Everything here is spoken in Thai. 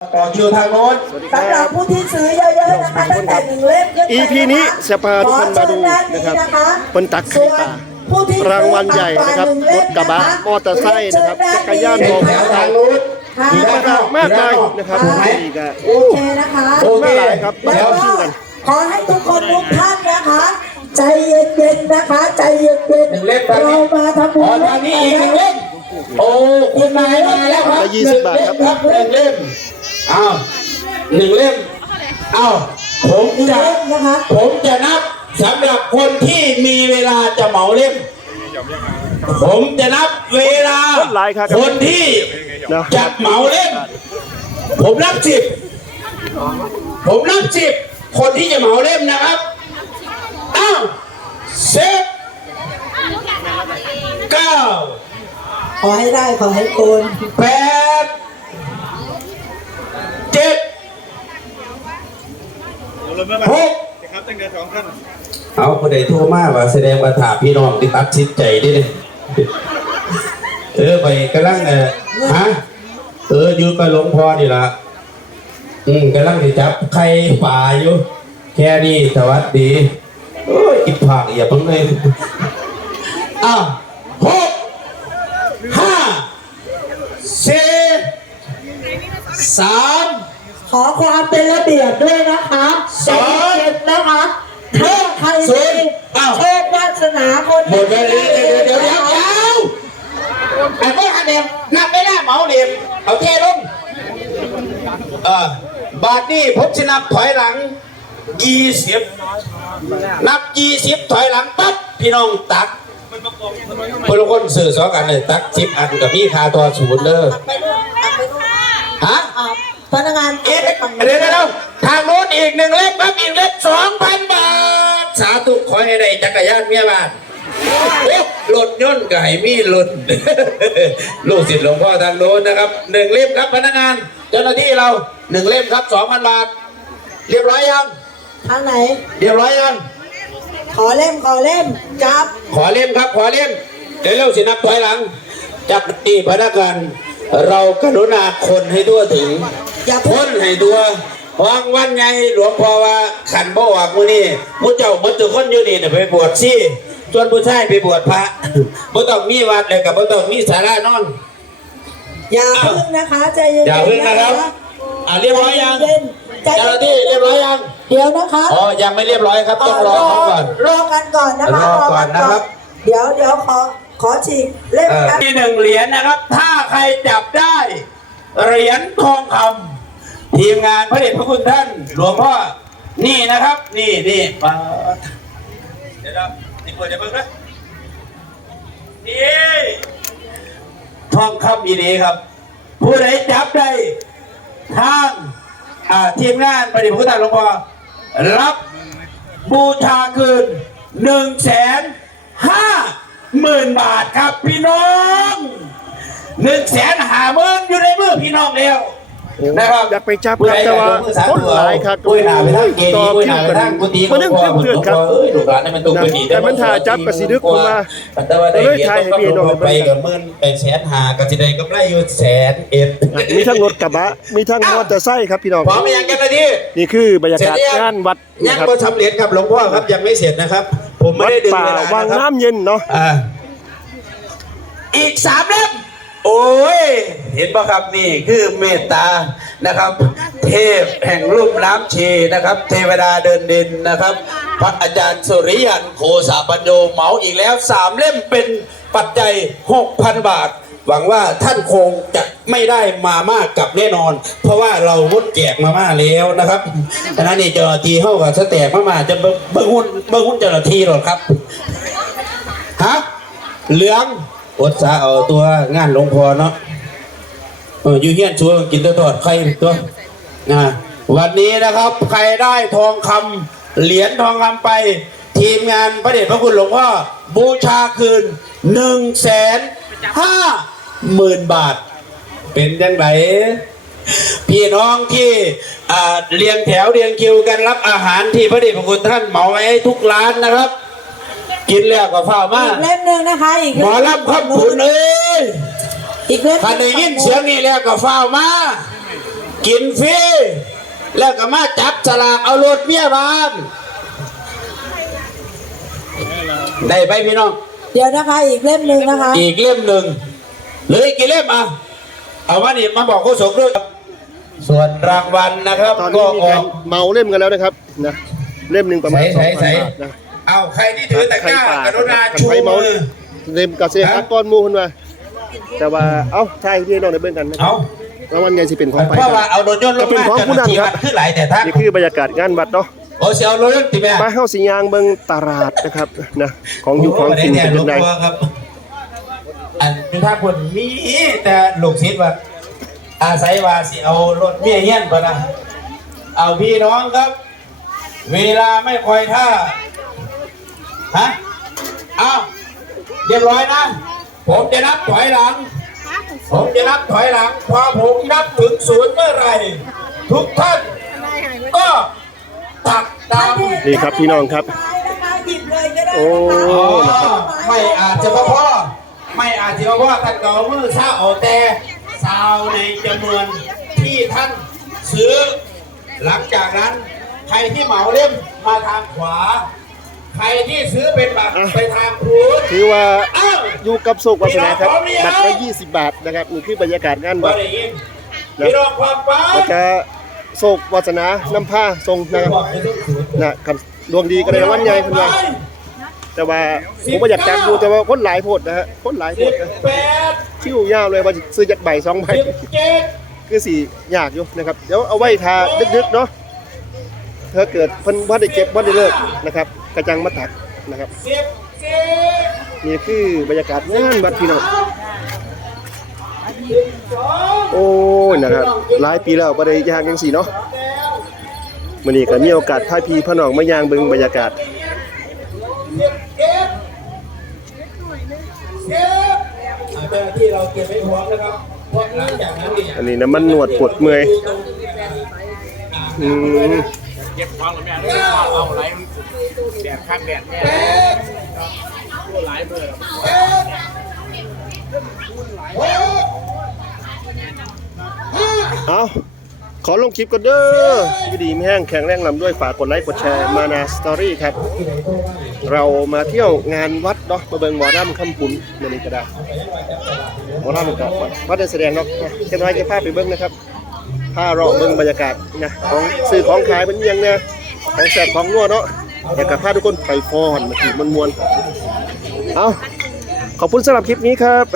ต่อคิวทางโน้น สำหรับผู้ที่ซื้อเยอะๆนะคะตั้งแต่หนึ่งเล่มขึ้นไป EP นี้จะพาทุกคนมาดูนะครับเปิ้นตักไข่ปลาผู้ที่รางวัลใหญ่นะครับรถกระบะมอเตอร์ไซค์นะครับจักรยานเป็นแถวทางโน้นมีมากมากมายนะครับถูกไหมนี่ก็โอเคนะคะโอเคมาหลายครับมาแล้วเข้าก็ชื่อกันขอให้ทุกคนทุกท่านนะคะใจเย็นๆนะคะ ใจเย็นหนึ่งเล่มๆเรามาทำบุอ๋อญทางนี้อีกหนึ่งเล่มโอ้คุณนายมาแล้วครับละ20บาทครับหนึ่งเล่ม อ้าวหนึ่งเล่มอ้าวผมหนึ่งจะเล่มนะคะผมจะนับสำหรับคนที่มีเวลาจะเหมาเล่ม ผมจะนับเวลาคนหลายครับคนที่นะจะเหมาเล่ม ผมนับสิบผมนับสิบคนที่จะเหมาเล่มนะครับอ้าวสิบเก้าขอให้ได้ขอให้โอนแปดเจ็ด หกเอาคนใดโทรมาว่าแสดงว่าถามพี่น้องที่ตัดสินใจได้เลยเออไปกำลังเออฮะเอออยู่กับหลวงพ่อนี่ละอืมกำลังที่จับไข่ป่าอยู่ แค่นี้สวัสดีโอ้ยกินผักอย่าเพิ่งเลยอ้าวหกห้าสี่สาม ขอความเป็นระเบียบด้วยนะคะสองใจเย็นๆนะคะถ้าใครศูมีนย์อ้าวโชควาสนาคนหมดเวลาเดี๋ยวเดี๋ยวเดี๋ยวเดี๋ยวไอ้พวกอันเดมนับไม่ได้เหมาเดมเอาเทลงเออบาทนี่ผมจะนับถอยหลังยี่สิบนับยี่สิบถอยหลังปั๊บพี่น้องตักพลคนสื่อสองกันเลยตักสิบอันกับพี่คาตัวศูนย์เด้อไปนู่นเอาไปนู่นฮะอ่า พนักงานเอ๊ะเดี๋ยวเดี๋ยวเดี๋ยวทางโน้นอีกหนึ่งเล่มครับอีกเล่มสองพันบาท สาธุขอให้ได้จักรยานเมียบ้านโอ้รถยนต์ไก่มีรถลูกศิษย์หลวงพ่อทางโน้นนะครับหนึ่งเล่มครับพนักงาน เจ้าหน้าที่เราหนึ่งเล่มครับสองพันบาท เรียบร้อยยังทางไหน เรียบร้อยยังขอเล่มขอเล่มจับ ขอเล่มครับ ขอเล่มเดี๋ยวเร็วสินับถอยหลัง จับตีพนักงานเรากรุณาคนให้ทั่วถึง อย่าคพูดนให้ตัววางวันไงหลวงพ่อว่าขันบ่ออกมือนี่มุเจ้ามุตุคนอยู่นี่น่ะไปบวชสิส่วนผู้ชายไปบวชพระบ่ต้องมีวัดเลยกับบ่ต้องมีศาลานอน อย่าพึ่งนะคะใจเย็นๆอย่าพึ่งนะครับอ่าเรียบร้อยยังใจเย็นๆใจเจ้าหเย็น้านที่เรียบร้อยยังๆเดี๋ยวนะคะอ๋อยังไม่เรียบร้อยครับต้องรอเขาก่อนรอกันก่อนนะคะรอก่อนนะครับ เดี๋ยวเดี๋ยวขอขอฉีกเล่มกันที่หนึ่งเหรียญนะครับ ถ้าใครจับได้เหรียญทองคำ ทีมงานพระเดชพระคุณท่าน หลวงพ่อ นี่นะครับ นี่นี่ปาดเดี๋ยวนะนี่เปิดเดี๋ยวเพิ่งนะนี่ทองคำอีนี้ครับ ผู้ใดจับได้ทางอ่าทีมงานพระเดชพระคุณท่านหลวงพ่อรับบูชาคืนหนึ่งแสนห้าหมื่นบาทครับพี่น้องหนึ่งแสนห้าหมื่นอยู่ในมือพี่น้องแล้ว นะครับอยากไปจับครับแต่ว่าคนหลายครับปุ้ยหนาไปทางเกต่ดีอปุ้ยหคินาวไปกันทางกุฏิมานึ่งเพื่อนเพื่อนครับเอ้ยลูกหลานนี่มันตุกไปดีแต่มันถ่ายจับกับสีดึกผมมาแต่ว่าได้เลยเกียรถ่ายติให้พี่น้องไปกับหมื่นไปแสนห้ากับสิได้กำไรอยู่แสนเอ็ดมีทั้งรถกระบะมีทั้งมอเตอร์ไซค์ครับพี่น้องพร้อมหรือยังกันนะที่นี่คือบรรยากาศงานวัดยันะงครับก็สำเร็จครับหลวงพ่อครับยังไม่เสร็จนะครับ ผมไม่วัดได้ดึงป่าเวลาวังนะครับน้ำเย็นเนาะอ่าอีกสามเล่ม โอ้ย เห็นป่ะครับนี่คือเมตตานะครับ เทพแห่งรูปน้ำชีนะครับ เทวดาเดินดินนะครับ พระอาจารย์สุริยันโคสาปัญโยเหมาอีกแล้วสามเล่มเป็นปัจจัย 6,000 บาท หวังว่าท่านคงจะไม่ได้มามากกับแน่นอน เพราะว่าเรางดแจกมาม่าแล้วนะครับฉะนั้นนี่เจ้าหน้าที่เข้ากับสแตกมามาจะเบิ่งเบิ่งหุ้นเบิ่งหุ้นเจ้าหน้าที่หรอกครับฮะเหลือง อดสาเอาตัวงานหลวงพ่อเนาะอยู่เฮียนชัวกินตัวทอดไข่ตัวนะวันนี้นะครับใครได้ทองคำเหรียญทองคำไป ทีมงานพระเดชพระคุณหลวงพ่อบูชาคืนหนึ่งแสนห้าหมื่นบาท เป็นยังไงพี่น้องที่เรียงแถวเรียงคิวกันรับอาหารที่พระเดชพระคุณท่านเหมาไว้ทุกร้านนะครับ กินแล้วก็เฝ้ามาอีกเล่มหนึ่งนะคะอีกหมอลำขับขุนเอ้ยอีกเล่มคันได้ยินเสียงนี้แล้วก็เฝ้ามากินฟรีแล้วก็มาจับสลากเอารถเมียบ้านได้ไปพี่น้อง เดี๋ยวนะคะอีกเล่มหนึ่งนะคะ อีกเล่มหนึ่งเหลืออีกกี่เล่มอะเอาว่านี่มาบอกโฆษกด้วยครับส่วนรางวัลนะครับตอนก็นี้มีอการอกเมาเล่มกันแล้วนะครับนะเล่มหนึ่งประมาณใส่สองใส่พันใส่บาทนะ เอาใครที่ถือตะกร้ากรุณาชูใครเมามือเล่มกับเสียคัดก้อนหมูขึ้นมาแต่ว่าเอ้าใช่พี่น้องได้เบิ่งกันนะครัเอาบรางวัลใหญ่สิเป็นของไปเพราะว่าเอารถยนต์ลงเป็นมาของเจ้าผู้หน้าที่นำครับวัดขึ้นหลายแต่ท่านนี่คือบรรยากาศงานวัดเนาะโอ้เสียวรถยนต์ติแม่มาเข้าสิยางเบิ่งตลาดนะครับนะของอยู่ของกินเป็นยังไงโอ้โหครับอันเป็นท่าคนมีแต่ลูกศิษย์ว่าอาศัยว่าสิเอารถเมียเงี้ยนปะนะเอาพี่น้องครับ เวลาไม่คอยท่า ฮะเอาเรียบร้อยนะ ผมจะนับถอยหลัง ผมจะนับถอยหลัง พอผมนับถึงศูนย์เมื่อไหรทุกท่านก็ตักตามนี่ครับพี่น้องครับนะคะหยิบเลยก็ได้โอ้นะคะไม่อาจจะมาพ่อ ไม่อาจจะมาพ่อท่านเก่ามือซาโอแต่สาวในจำนวนที่ท่านซื้อ หลังจากนั้น ใครที่เหมาเล่มมาทางขวา ใครที่ซื้อเป็นบัตรอะไปทางพุทธถือว่าอ้าวอยู่กับสุขวัฒนะครับบัตรละ20บาทนะครับนี่คือบรรยากาศงานบ่วัดได้ยินพี่น้องความฝันแล้วก็โศกวาสนานำผ้าทรงนะครับบอกให้ทุกศูนย์นะคันดวงดีก็ได้รางวัลใหญ่เพิ่นว่าแต่ว่าผมก็อยากจับดูแต่ว่าคนหลายโพดนะฮะคนหลายโพสิดบนะแปดคิวยาวเลยว่าสิซื้อจักใบสองใบสิบเจ็ดคือสิยากอยู่นะครับเดี๋ยวเอาไว้ทาดึกๆเนาะถ้าเกิดเพิ่นบ่ได้เก็บบ่ได้เลิกนะครับ กระจังมาตักนะครับสิบสี่นี่คือบรรยากาศงานวัดพี่น้องสิบสองโอ้ยนะครับหลายปีแล้วบ่ได้ย่างจังซี่เนาะมื้อนี้ก็มีโอกาสพาพี่พ่อน้องมาย่างเบิ่งบรรยากาศสิบเอ็ดสิบอ่าเจ้าหน้าที่เราเก็บไว้พร้อมนะครับเพราะหลังจากนั้นเนี่ยอันนี้น้ำมันนวดปวดเมื่อยอืมเก็บความหรือไม่เอาเอาไรแดดข้างแดดแม่แปดตัวหลายเบอร์เอ้าเอาขอลงคลิปก่อนเด้อวิดีไม่แห้งแข็งแรงลำด้วยฝากกดไลค์กดแชร์มานาสตอรี่ครับ เรามาเที่ยวงานวัดเนาะมาเบิ่งหมอรำคำปุ่นมื้อนี้ก็ได้หมอรำกับวัดได้แสดงเนาะจะน้อยจะพาไปเบิ่งนะครับพาเราเบิ่งบรรยากาศนะของซื้อของขายมันยังเนี่ยของแสบของนัวเนาะ อยากกับพาทุกคนไปฟอนมาถีบมันมวนๆเอาขอบคุณสำหรับคลิปนี้ครับ